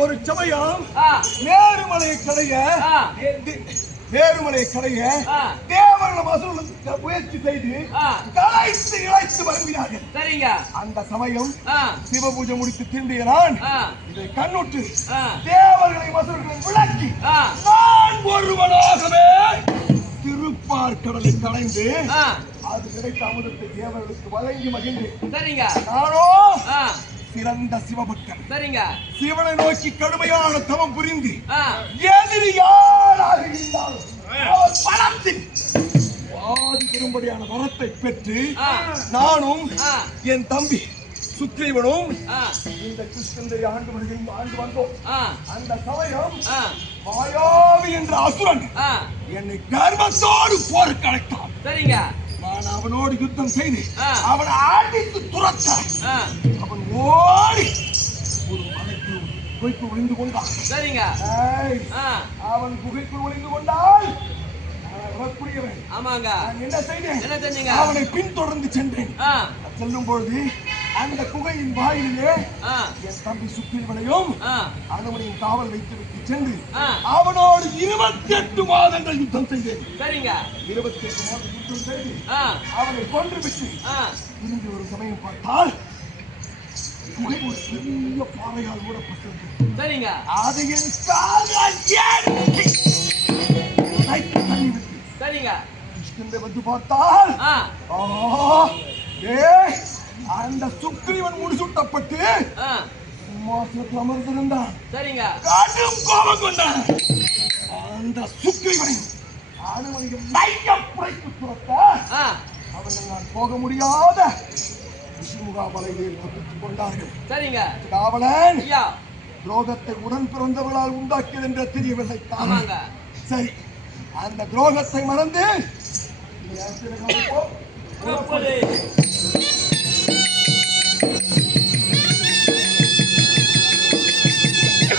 ஒரு சமயம் நேருமலை கடைய தேவர்கள் முயற்சி செய்து இழைத்து வருகிறார்கள். அந்த சமயம் சிவபூஜை முடித்து திரும்பிய நான் இதை கண்ணுற்று தேவர்களை வசூல்களை விளக்கி நான் ஒருவனாகவே திருப்பார்கடலை கடைந்து அது கிடைத்த அமுதத்தை தேவர்களுக்கு வழங்கி மகிழ்ந்தேன். நானோ சிறந்த சிவபக்தன். சிவனை நோக்கி கடுமையான தவம் புரிந்து எதிரியாராக இருந்தாலும் பலத்தில் ஆதி பெரும்படியான வரத்தை பெற்று நானும் என் தம்பி சுக்ரீவனும் இந்த கிருஷ்ணரை ஆண்டு வந்தோம். அந்த சமயம் மாயாவி என்ற அசுரன் என்னை கர்வத்தோடு போருக்கு அழைத்தான். நான் அவனோடு யுத்தம் செய்து அவனை அடித்து துரத்த அவன் ஓடி ஒரு குகைக்குள் ஒளிந்து கொண்டான். அவன் குகைக்குள் ஒளிந்து கொண்டால் என்ன செய்தேன்? அவனை பின்தொடர்ந்து சென்றேன். செல்லும் பொழுது அந்த குகையின் வாயிலே என் தம்பி சுக்ரீவனையும் அனுமனியின் காவல் வைத்து சென்று அவனோடு 28 மாதங்கள் யுத்தம் செய்தேன். 28 மாதம் யுத்தம் செய்து அவனை கொன்று விட்டு திரும்பி ஒரு சமயம் பார்த்தால் குகை ஒரு பெரிய பாறையால் மூடப்பட்டிருந்தது. அதை என் வந்து பார்த்தால் அந்த சுக்ரீவன் முடிசூட்டப்பட்டு சிம்மாசனத்தில் அமர்ந்திருந்தான். கடும் கோபம் கொண்டான். அந்த சுக்ரீவனை அனுமனியும் புடைத்து துரத்த அவர்கள் நான் போக முடியாத விஷமுகாமலையில் தப்பித்துக் கொண்டார்கள். காவலன் துரோகத்தை உடன் பிறந்தவர்களால் உண்டாக்கியது என்று தெரியவில்லை. சரி, அந்த துரோகத்தை மறந்து